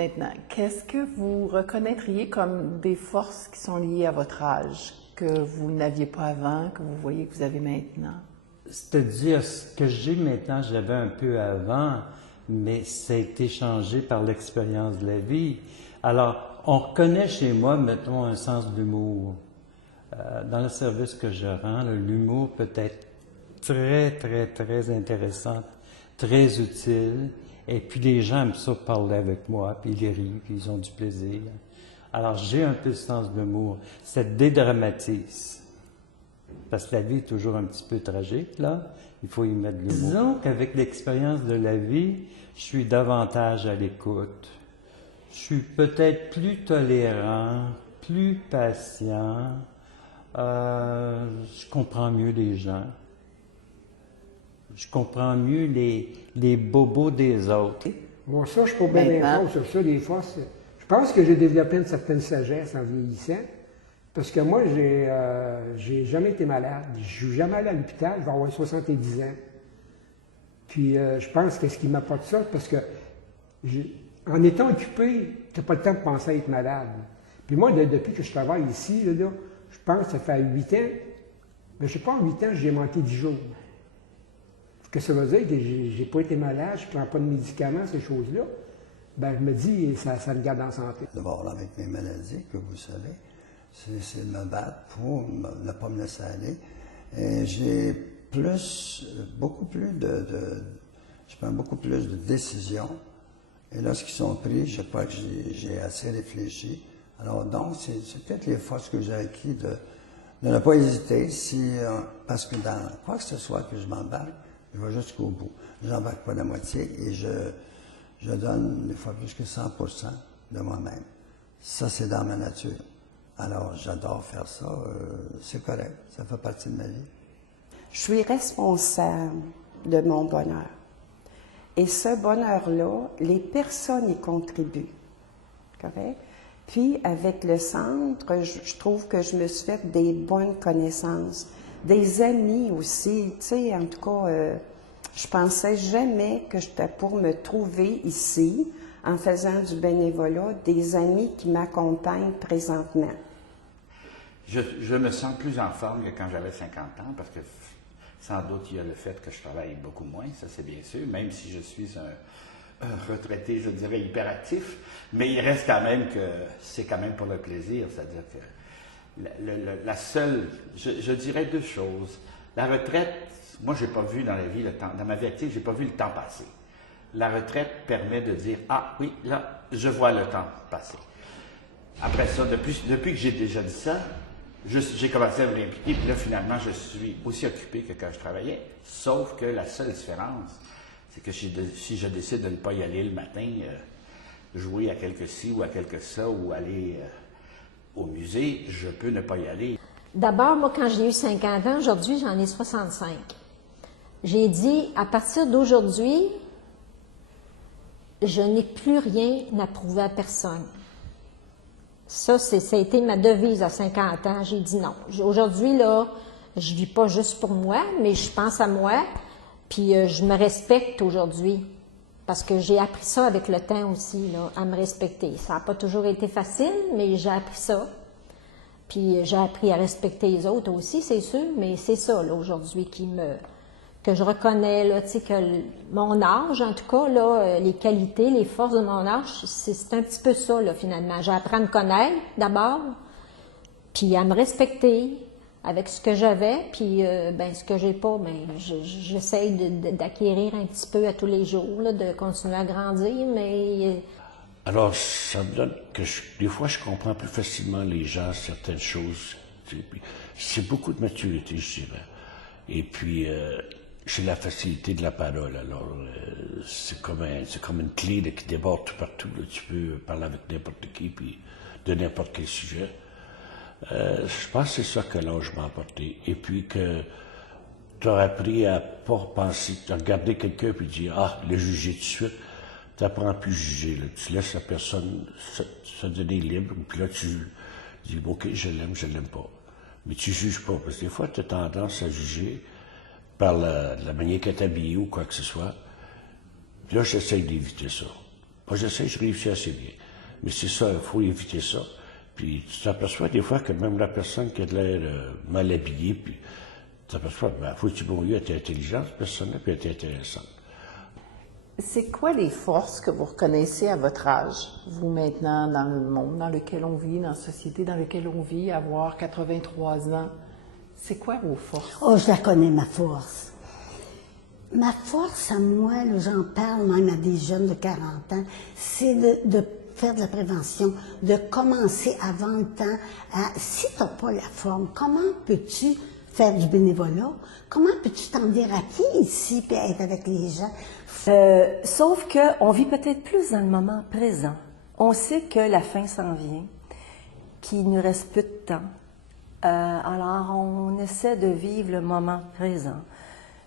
maintenant, qu'est-ce que vous reconnaîtriez comme des forces qui sont liées à votre âge, que vous n'aviez pas avant, que vous voyez que vous avez maintenant? C'est-à-dire, ce que j'ai maintenant, j'avais un peu avant, mais ça a été changé par l'expérience de la vie. Alors, on reconnaît chez moi, mettons, un sens de l'humour. Dans le service que je rends, l'humour peut être très, très, très intéressant, très utile. Et puis les gens aiment ça parler avec moi, puis ils rient, puis ils ont du plaisir. Alors j'ai un peu le sens de l'humour. Ça dédramatise. Parce que la vie est toujours un petit peu tragique, là. Il faut y mettre de l'humour. Disons qu'avec l'expérience de la vie, je suis davantage à l'écoute. Je suis peut-être plus tolérant, plus patient. Je comprends mieux les gens. Je comprends mieux les bobos des autres. Bon, ça, je suis pas bien d'accord sur ça, des fois. Je pense que j'ai développé une certaine sagesse en vieillissant, parce que moi, j'ai jamais été malade. Je suis jamais allé à l'hôpital, je vais avoir 70 ans. Puis, je pense que ce qui m'apporte ça, parce que en étant occupé, tu n'as pas le temps de penser à être malade. Puis moi, depuis que je travaille ici, là, je pense que ça fait 8 ans, mais je sais pas, en 8 ans, j'ai manqué 10 jours. Ce que ça veut dire que j'ai pas été malade, je prends pas de médicaments, ces choses-là. Ben, je me dis, ça me garde en santé. D'abord, avec mes maladies, que vous savez, c'est de me battre pour ne pas me laisser aller. Et j'ai beaucoup plus je prends beaucoup plus de décisions. Et lorsqu'ils sont pris, je crois que j'ai assez réfléchi. Alors donc, c'est peut-être les forces que j'ai acquises de ne pas hésiter, parce que dans quoi que ce soit que je m'embarque, je vais jusqu'au bout. Je n'embarque pas la moitié et je donne des fois plus que 100% de moi-même. Ça, c'est dans ma nature. Alors, j'adore faire ça. C'est correct. Ça fait partie de ma vie. Je suis responsable de mon bonheur. Et ce bonheur-là, les personnes y contribuent. Correct? Puis, avec le centre, je trouve que je me suis fait des bonnes connaissances. Des amis aussi, tu sais, en tout cas, je pensais jamais que j'étais pour me trouver ici, en faisant du bénévolat, des amis qui m'accompagnent présentement. Je me sens plus en forme que quand j'avais 50 ans, parce que sans doute il y a le fait que je travaille beaucoup moins, ça c'est bien sûr, même si je suis un retraité, je dirais, hyperactif, mais il reste quand même que c'est quand même pour le plaisir, c'est-à-dire que la seule, je dirais deux choses. La retraite, moi, je n'ai pas vu dans la vie le temps, dans ma vie active, je n'ai pas vu le temps passer. La retraite permet de dire, ah oui, là, je vois le temps passer. Après ça, depuis que j'ai déjà dit ça, j'ai commencé à me réimpliquer, puis là, finalement, je suis aussi occupé que quand je travaillais, sauf que la seule différence, c'est que si je décide de ne pas y aller le matin, jouer à quelque ci ou à quelque ça, ou aller au musée, je peux ne pas y aller. D'abord, moi, quand j'ai eu 50 ans, aujourd'hui, j'en ai 65. J'ai dit, à partir d'aujourd'hui, je n'ai plus rien à prouver à personne. Ça a été ma devise à 50 ans. J'ai dit non. Aujourd'hui, là, je vis pas juste pour moi, mais je pense à moi, puis je me respecte aujourd'hui. Parce que j'ai appris ça avec le temps aussi, là, à me respecter. Ça n'a pas toujours été facile, mais j'ai appris ça. Puis j'ai appris à respecter les autres aussi, c'est sûr, mais c'est ça, là, aujourd'hui, que je reconnais, là, tu sais, que mon âge, en tout cas, là, les qualités, les forces de mon âge, c'est un petit peu ça, là, finalement. J'ai appris à me connaître, d'abord, puis à me respecter avec ce que j'avais, puis ben, ce que j'ai pas, ben, j'essaye d'acquérir un petit peu à tous les jours, là, de continuer à grandir, mais... Alors, ça me donne que des fois, je comprends plus facilement les gens, certaines choses. C'est beaucoup de maturité, je dirais. Et puis, j'ai la facilité de la parole. Alors, c'est comme une clé là, qui déborde tout partout. Là. Tu peux parler avec n'importe qui, puis de n'importe quel sujet. Je pense que c'est ça que l'âge m'a apporté. Et puis que tu as appris à pas penser, à regarder quelqu'un puis dire, ah, le juger tout de suite. Tu n'apprends plus à juger. Là. Tu laisses la personne se donner libre, puis là, tu dis, OK, je l'aime pas. Mais tu ne juges pas, parce que des fois, tu as tendance à juger par la manière qu'elle est habillée ou quoi que ce soit. Puis là, j'essaie d'éviter ça. Moi, j'essaie, je réussis assez bien. Mais c'est ça, il faut éviter ça. Puis tu t'aperçois des fois que même la personne qui a de l'air mal habillée, puis tu t'aperçois, ben, faut que tu bon Dieu, elle est intelligente, cette personne-là, puis elle est intéressante. C'est quoi les forces que vous reconnaissez à votre âge, vous maintenant, dans le monde dans lequel on vit, dans la société dans laquelle on vit, avoir 83 ans? C'est quoi vos forces? Oh, je la connais, ma force. Ma force à moi, là, j'en parle même à des jeunes de 40 ans, c'est de faire de la prévention, de commencer avant le temps à, si tu n'as pas la forme, comment peux-tu faire du bénévolat? Comment peux-tu t'en dire à qui ici puis être avec les gens? Sauf qu'on vit peut-être plus dans le moment présent. On sait que la fin s'en vient, qu'il nous reste peu de temps. Alors, on essaie de vivre le moment présent.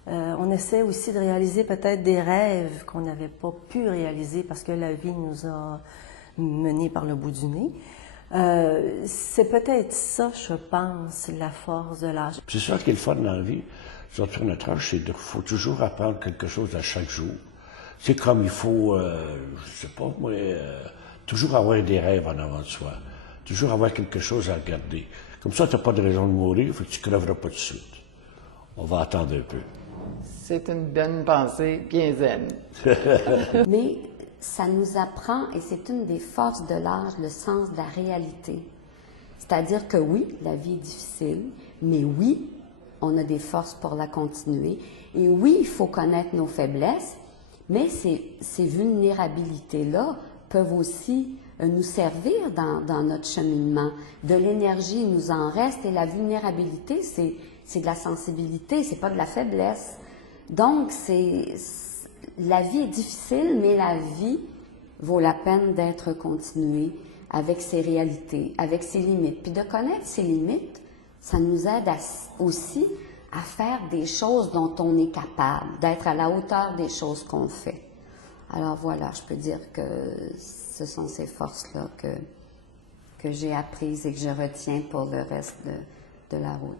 On essaie aussi de réaliser peut-être des rêves qu'on n'avait pas pu réaliser parce que la vie nous a menés par le bout du nez. C'est peut-être ça, je pense, la force de l'âge. C'est ça qui est le fun dans la vie, surtout à notre âge, c'est qu'il faut toujours apprendre quelque chose à chaque jour. C'est comme il faut, je sais pas moi, toujours avoir des rêves en avant de soi. Toujours avoir quelque chose à regarder. Comme ça, tu n'as pas de raison de mourir, fait que tu ne crèveras pas tout de suite. On va attendre un peu. C'est une bonne pensée, bien zen. Mais ça nous apprend, et c'est une des forces de l'âge, le sens de la réalité. C'est-à-dire que oui, la vie est difficile, mais oui, on a des forces pour la continuer. Et oui, il faut connaître nos faiblesses, mais ces vulnérabilités-là peuvent aussi nous servir dans notre cheminement. De l'énergie, il nous en reste, et la vulnérabilité, c'est de la sensibilité, c'est pas de la faiblesse. Donc, la vie est difficile, mais la vie vaut la peine d'être continuée avec ses réalités, avec ses limites. Puis de connaître ses limites, ça nous aide aussi à faire des choses dont on est capable, d'être à la hauteur des choses qu'on fait. Alors voilà, je peux dire que ce sont ces forces-là que j'ai apprises et que je retiens pour le reste de la route.